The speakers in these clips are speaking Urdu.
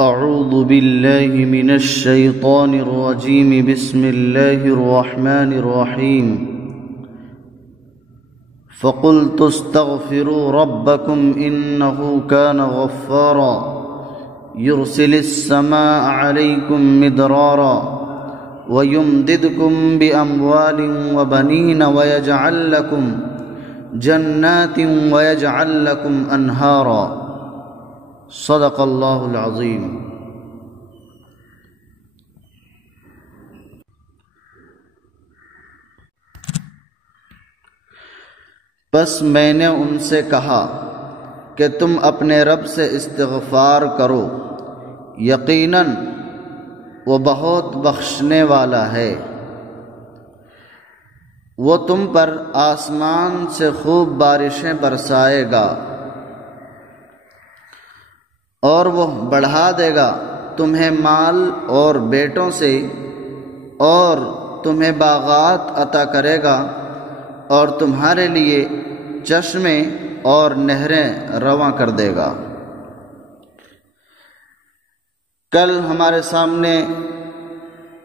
أعوذ بالله من الشيطان الرجيم. بسم الله الرحمن الرحيم. فقلت استغفروا ربكم إنه كان غفارا يرسل السماء عليكم مدرارا ويمددكم بأموال وبنين ويجعل لكم جنات ويجعل لكم أنهارا. صدق اللہ العظیم. پس میں نے ان سے کہا کہ تم اپنے رب سے استغفار کرو، یقیناً وہ بہت بخشنے والا ہے، وہ تم پر آسمان سے خوب بارشیں برسائے گا اور وہ بڑھا دے گا تمہیں مال اور بیٹوں سے، اور تمہیں باغات عطا کرے گا اور تمہارے لیے چشمے اور نہریں رواں کر دے گا. کل ہمارے سامنے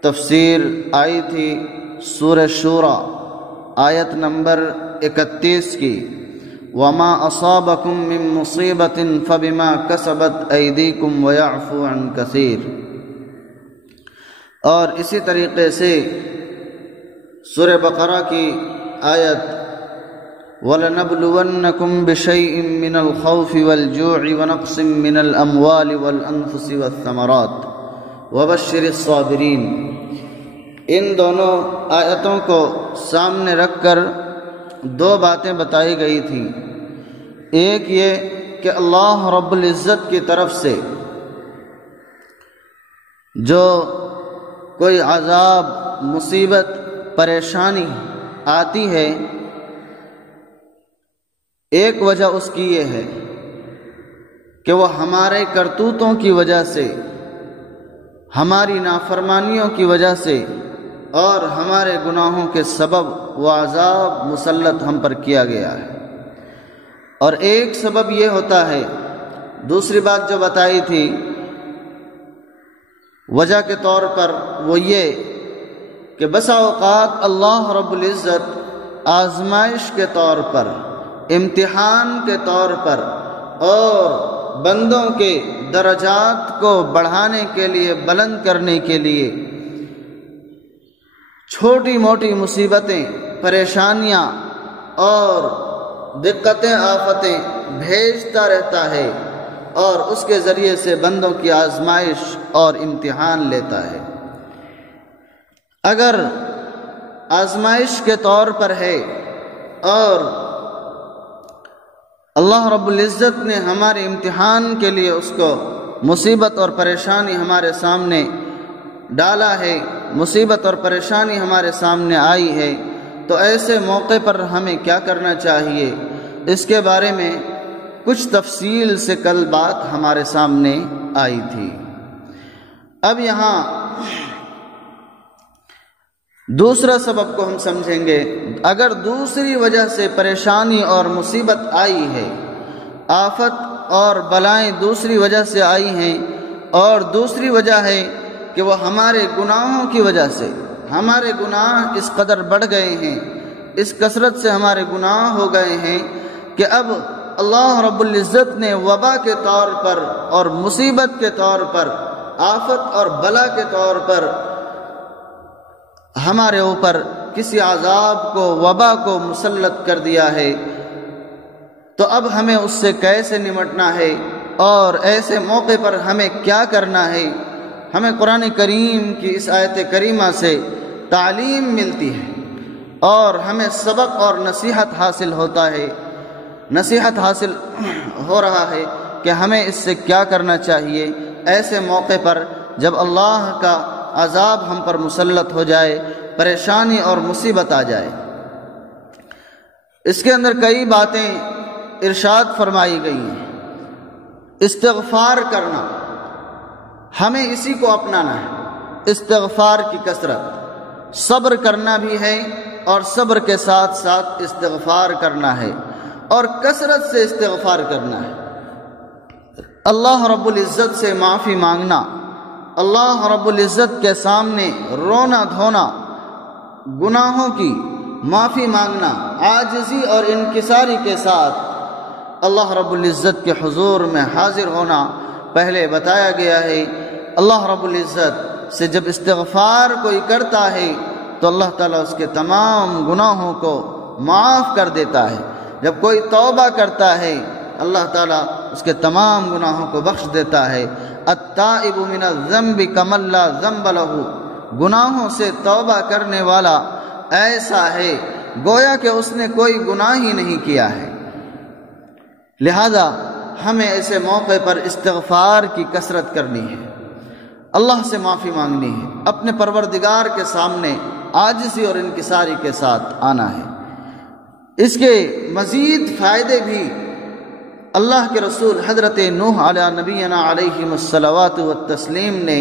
تفسیر آئی تھی سورہ شورى آیت نمبر 31 کی، وَمَا أَصَابَكُم مِّن مُّصِيبَةٍ فَبِمَا كَسَبَتْ أَيْدِيكُمْ وَيَعْفُو عَن كَثِيرٍ. اور اسی طریقے سے سورہ بقرہ کی آیت وَلَنَبْلُوَنَّكُمْ بِشَيْءٍ مِّنَ الْخَوْفِ وَالْجُوعِ وَنَقْصٍ مِّنَ الْأَمْوَالِ وَالْأَنفُسِ وَالثَّمَرَاتِ وَبَشِّرِ الصَّابِرِينَ. ان دونوں آیتوں کو سامنے رکھ کر دو باتیں بتائی گئی تھیں. ایک یہ کہ اللہ رب العزت کی طرف سے جو کوئی عذاب، مصیبت، پریشانی آتی ہے، ایک وجہ اس کی یہ ہے کہ وہ ہمارے کرتوتوں کی وجہ سے، ہماری نافرمانیوں کی وجہ سے اور ہمارے گناہوں کے سبب وہ عذاب مسلط ہم پر کیا گیا ہے. اور ایک سبب یہ ہوتا ہے، دوسری بات جو بتائی تھی وجہ کے طور پر، وہ یہ کہ بسا اوقات اللہ رب العزت آزمائش کے طور پر، امتحان کے طور پر اور بندوں کے درجات کو بڑھانے کے لیے، بلند کرنے کے لیے چھوٹی موٹی مصیبتیں، پریشانیاں اور دقتیں، آفتیں بھیجتا رہتا ہے اور اس کے ذریعے سے بندوں کی آزمائش اور امتحان لیتا ہے. اگر آزمائش کے طور پر ہے اور اللہ رب العزت نے ہمارے امتحان کے لیے اس کو مصیبت اور پریشانی ہمارے سامنے ڈالا ہے، مصیبت اور پریشانی ہمارے سامنے آئی ہے، تو ایسے موقع پر ہمیں کیا کرنا چاہیے، اس کے بارے میں کچھ تفصیل سے کل بات ہمارے سامنے آئی تھی. اب یہاں دوسرا سبب کو ہم سمجھیں گے. اگر دوسری وجہ سے پریشانی اور مصیبت آئی ہے، آفت اور بلائیں دوسری وجہ سے آئی ہیں، اور دوسری وجہ ہے کہ وہ ہمارے گناہوں کی وجہ سے، ہمارے گناہ اس قدر بڑھ گئے ہیں، اس کثرت سے ہمارے گناہ ہو گئے ہیں کہ اب اللہ رب العزت نے وبا کے طور پر اور مصیبت کے طور پر، آفت اور بلا کے طور پر ہمارے اوپر کسی عذاب کو، وبا کو مسلط کر دیا ہے. تو اب ہمیں اس سے کیسے نمٹنا ہے اور ایسے موقع پر ہمیں کیا کرنا ہے. ہمیں قرآن کریم کی اس آیت کریمہ سے تعلیم ملتی ہے اور ہمیں سبق اور نصیحت حاصل ہوتا ہے، نصیحت حاصل ہو رہا ہے کہ ہمیں اس سے کیا کرنا چاہیے ایسے موقع پر جب اللہ کا عذاب ہم پر مسلط ہو جائے، پریشانی اور مصیبت آ جائے. اس کے اندر کئی باتیں ارشاد فرمائی گئی ہیں. استغفار کرنا، ہمیں اسی کو اپنانا ہے. استغفار کی کثرت، صبر کرنا بھی ہے اور صبر کے ساتھ ساتھ استغفار کرنا ہے اور کثرت سے استغفار کرنا ہے. اللہ رب العزت سے معافی مانگنا، اللہ رب العزت کے سامنے رونا دھونا، گناہوں کی معافی مانگنا، عاجزی اور انکساری کے ساتھ اللہ رب العزت کے حضور میں حاضر ہونا پہلے بتایا گیا ہے۔ اللہ رب العزت سے جب استغفار کوئی کرتا ہے تو اللہ تعالیٰ اس کے تمام گناہوں کو معاف کر دیتا ہے۔ جب کوئی توبہ کرتا ہے اللہ تعالیٰ اس کے تمام گناہوں کو بخش دیتا ہے۔ التائب من الذنب کمن لا ذنب لہ، گناہوں سے توبہ کرنے والا ایسا ہے گویا کہ اس نے کوئی گناہ ہی نہیں کیا ہے۔ لہذا ہمیں ایسے موقع پر استغفار کی کثرت کرنی ہے، اللہ سے معافی مانگنی ہے، اپنے پروردگار کے سامنے عاجزی اور انکساری کے ساتھ آنا ہے۔ اس کے مزید فائدے بھی اللہ کے رسول حضرت نوح علیہ نبینا علیہ الصلوات والتسلیم نے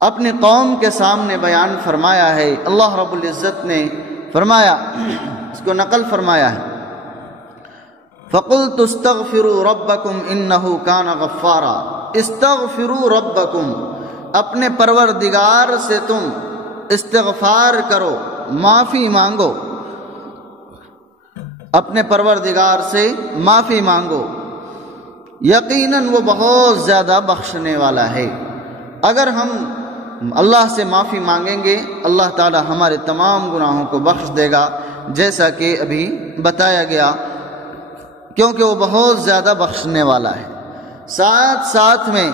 اپنی قوم کے سامنے بیان فرمایا ہے۔ اللہ رب العزت نے فرمایا، اس کو نقل فرمایا ہے، فَقُلْتُ اسْتَغْفِرُوا رَبَّكُمْ إِنَّهُ كَانَ غَفَّارًا، استغفروا ربکم، اپنے پروردگار سے تم استغفار کرو، معافی مانگو، اپنے پروردگار سے معافی مانگو، یقیناً وہ بہت زیادہ بخشنے والا ہے۔ اگر ہم اللہ سے معافی مانگیں گے اللہ تعالی ہمارے تمام گناہوں کو بخش دے گا، جیسا کہ ابھی بتایا گیا، کیونکہ وہ بہت زیادہ بخشنے والا ہے۔ ساتھ ساتھ میں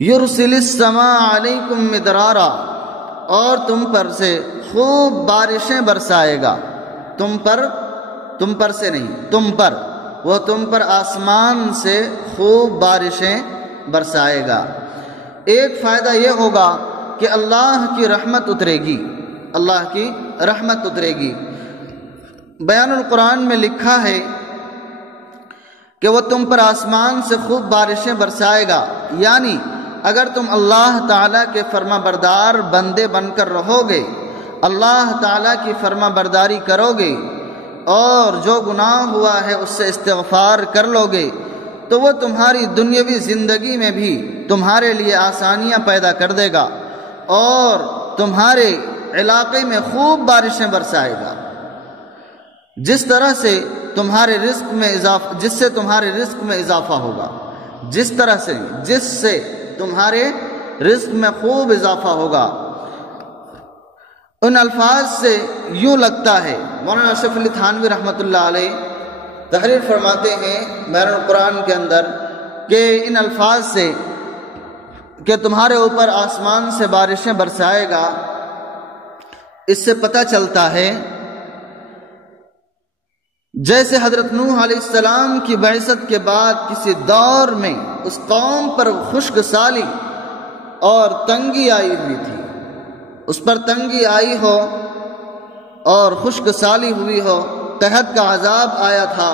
یرسل السماء علیکم مدرارا، اور تم پر سے خوب بارشیں برسائے گا، تم پر سے نہیں، تم پر، وہ تم پر آسمان سے خوب بارشیں برسائے گا۔ ایک فائدہ یہ ہوگا کہ اللہ کی رحمت اترے گی، اللہ کی رحمت اترے گی۔ بیان القرآن میں لکھا ہے کہ وہ تم پر آسمان سے خوب بارشیں برسائے گا، یعنی اگر تم اللہ تعالیٰ کے فرما بردار بندے بن کر رہو گے، اللہ تعالیٰ کی فرما برداری کرو گے اور جو گناہ ہوا ہے اس سے استغفار کر لو گے، تو وہ تمہاری دنیاوی زندگی میں بھی تمہارے لیے آسانیاں پیدا کر دے گا اور تمہارے علاقے میں خوب بارشیں برسائے گا، جس طرح سے تمہارے رزق میں اضافہ، جس سے تمہارے رزق میں اضافہ ہوگا، جس طرح سے، جس سے تمہارے رزق میں خوب اضافہ ہوگا۔ ان الفاظ سے یوں لگتا ہے، مولانا اشرف علی تھانوی رحمۃ اللہ علیہ تحریر فرماتے ہیں بیان القرآن کے اندر کہ ان الفاظ سے کہ تمہارے اوپر آسمان سے بارشیں برسائے گا، اس سے پتہ چلتا ہے جیسے حضرت نوح علیہ السلام کی بعثت کے بعد کسی دور میں اس قوم پر خشک سالی اور تنگی آئی ہوئی تھی، اس پر تنگی آئی ہو اور خشک سالی ہوئی ہو، قحط کا عذاب آیا تھا،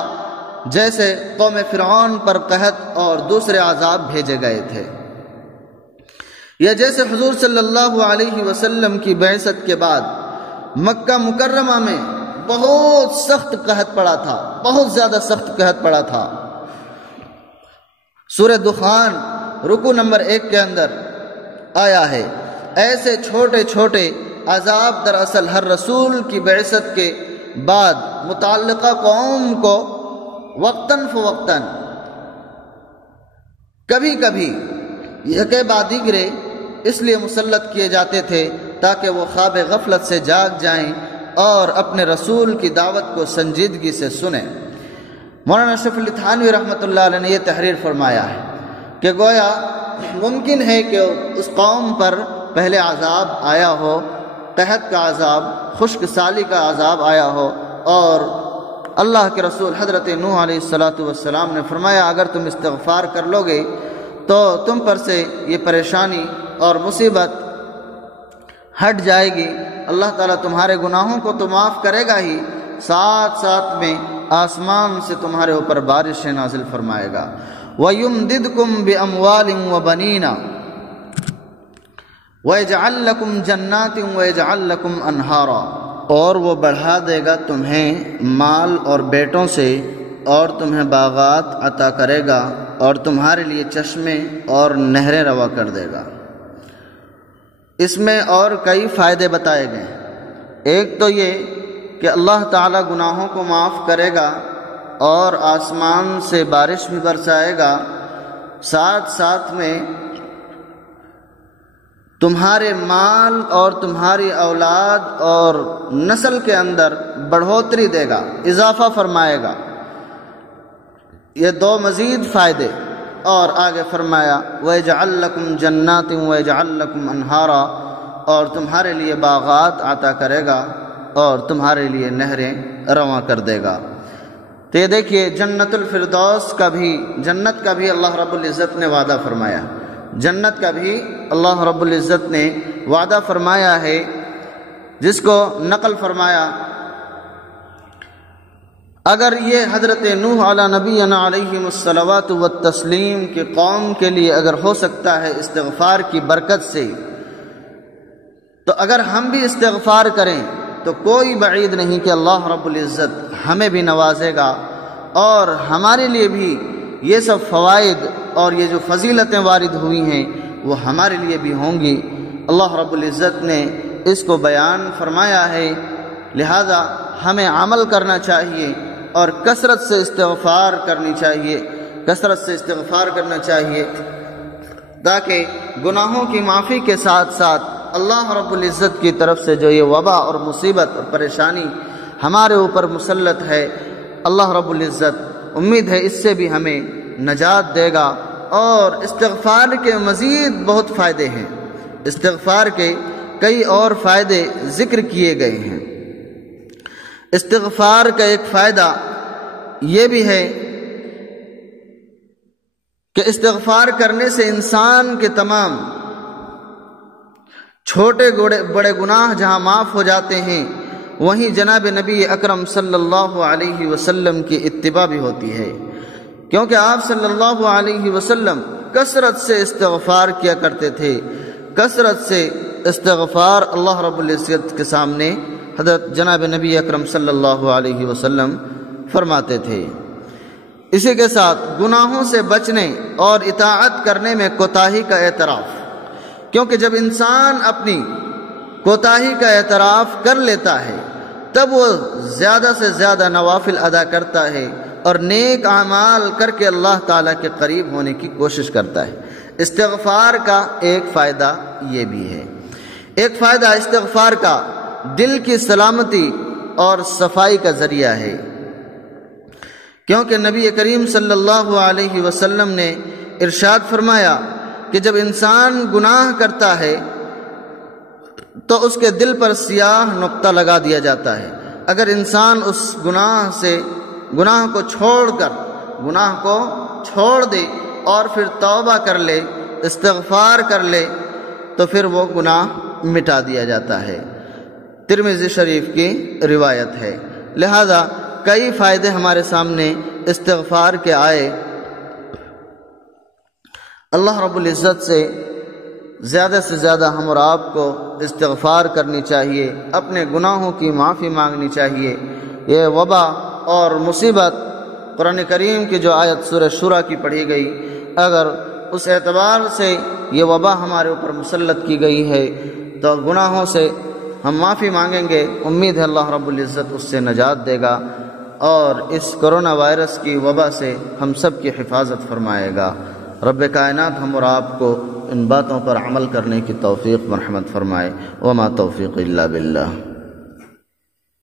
جیسے قوم فرعون پر قحط اور دوسرے عذاب بھیجے گئے تھے، یا جیسے حضور صلی اللہ علیہ وسلم کی بعثت کے بعد مکہ مکرمہ میں بہت سخت قحط پڑا تھا، بہت زیادہ سخت قحط پڑا تھا۔ سورہ دخان رکوع نمبر 1 کے اندر آیا ہے۔ ایسے چھوٹے چھوٹے عذاب دراصل ہر رسول کی بعثت کے بعد متعلقہ قوم کو وقتاً فوقتاً کبھی کبھی یکے بعد دیگرے اس لیے مسلط کیے جاتے تھے تاکہ وہ خواب غفلت سے جاگ جائیں اور اپنے رسول کی دعوت کو سنجیدگی سے سنیں۔ مولانا اشرف علی تھانوی رحمۃ اللہ علیہ نے یہ تحریر فرمایا ہے کہ گویا ممکن ہے کہ اس قوم پر پہلے عذاب آیا ہو، قحط کا عذاب، خشک سالی کا عذاب آیا ہو، اور اللہ کے رسول حضرت نوح علیہ السلام نے فرمایا اگر تم استغفار کر لو گے تو تم پر سے یہ پریشانی اور مصیبت ہٹ جائے گی، اللہ تعالیٰ تمہارے گناہوں کو تو معاف کرے گا ہی، ساتھ ساتھ میں آسمان سے تمہارے اوپر بارشیں نازل فرمائے گا۔ وَيُمْدِدْكُمْ بِأَمْوَالٍ وَبَنِينَ وَيَجْعَلْ لَكُمْ جَنَّاتٍ وَيَجْعَلْ لَكُمْ أَنْهَارًا، اور وہ بڑھا دے گا تمہیں مال اور بیٹوں سے اور تمہیں باغات عطا کرے گا اور تمہارے لیے چشمے اور نہریں روا کر دے گا۔ اس میں اور کئی فائدے بتائے گئے۔ ایک تو یہ کہ اللہ تعالیٰ گناہوں کو معاف کرے گا اور آسمان سے بارش بھی برسائے گا، ساتھ ساتھ میں تمہارے مال اور تمہاری اولاد اور نسل کے اندر بڑھوتری دے گا، اضافہ فرمائے گا۔ یہ دو مزید فائدے۔ اور آگے فرمایا وَيَجْعَلْ لَكُمْ جَنَّاتٍ وَيَجْعَلْ لَكُمْ أَنْهَارًا، اور تمہارے لیے باغات عطا کرے گا اور تمہارے لیے نہریں رواں کر دے گا۔ تو یہ دیکھیے جنت الفردوس کا بھی، جنت کا بھی اللہ رب العزت نے وعدہ فرمایا، جنت کا بھی اللہ رب العزت نے وعدہ فرمایا ہے، جس کو نقل فرمایا اگر یہ حضرت نوح علی نبینا علیہ الصلوات والتسلیم کی قوم کے لیے اگر ہو سکتا ہے استغفار کی برکت سے، تو اگر ہم بھی استغفار کریں تو کوئی بعید نہیں کہ اللہ رب العزت ہمیں بھی نوازے گا اور ہمارے لیے بھی یہ سب فوائد اور یہ جو فضیلتیں وارد ہوئی ہیں وہ ہمارے لیے بھی ہوں گی۔ اللہ رب العزت نے اس کو بیان فرمایا ہے، لہذا ہمیں عمل کرنا چاہیے اور کثرت سے استغفار کرنی چاہیے، کثرت سے استغفار کرنا چاہیے، تاکہ گناہوں کی معافی کے ساتھ ساتھ اللہ رب العزت کی طرف سے جو یہ وبا اور مصیبت اور پریشانی ہمارے اوپر مسلط ہے، اللہ رب العزت امید ہے اس سے بھی ہمیں نجات دے گا۔ اور استغفار کے مزید بہت فائدے ہیں، استغفار کے کئی اور فائدے ذکر کیے گئے ہیں۔ استغفار کا ایک فائدہ یہ بھی ہے کہ استغفار کرنے سے انسان کے تمام چھوٹے بڑے گناہ جہاں معاف ہو جاتے ہیں، وہیں جناب نبی اکرم صلی اللہ علیہ وسلم کی اتباع بھی ہوتی ہے، کیونکہ آپ صلی اللہ علیہ وسلم کثرت سے استغفار کیا کرتے تھے، کثرت سے استغفار اللہ رب العزت کے سامنے حضرت جناب نبی اکرم صلی اللہ علیہ وسلم فرماتے تھے۔ اسی کے ساتھ گناہوں سے بچنے اور اطاعت کرنے میں کوتاہی کا اعتراف، کیونکہ جب انسان اپنی کوتاہی کا اعتراف کر لیتا ہے تب وہ زیادہ سے زیادہ نوافل ادا کرتا ہے اور نیک اعمال کر کے اللہ تعالیٰ کے قریب ہونے کی کوشش کرتا ہے۔ استغفار کا ایک فائدہ یہ بھی ہے۔ ایک فائدہ استغفار کا دل کی سلامتی اور صفائی کا ذریعہ ہے، کیونکہ نبی کریم صلی اللہ علیہ وسلم نے ارشاد فرمایا کہ جب انسان گناہ کرتا ہے تو اس کے دل پر سیاہ نقطہ لگا دیا جاتا ہے۔ اگر انسان اس گناہ کو چھوڑ دے اور پھر توبہ کر لے، استغفار کر لے، تو پھر وہ گناہ مٹا دیا جاتا ہے۔ ترمذی شریف کی روایت ہے۔ لہذا کئی فائدے ہمارے سامنے استغفار کے آئے۔ اللہ رب العزت سے زیادہ ہم اور آپ کو استغفار کرنی چاہیے، اپنے گناہوں کی معافی مانگنی چاہیے۔ یہ وبا اور مصیبت قرآن کریم کی جو آیت سورہ شورى کی پڑھی گئی، اگر اس اعتبار سے یہ وبا ہمارے اوپر مسلط کی گئی ہے تو گناہوں سے ہم معافی مانگیں گے، امید ہے اللہ رب العزت اس سے نجات دے گا اور اس کرونا وائرس کی وبا سے ہم سب کی حفاظت فرمائے گا۔ رب کائنات ہم اور آپ کو ان باتوں پر عمل کرنے کی توفیق مرحمت فرمائے۔ وما توفیق الا باللہ۔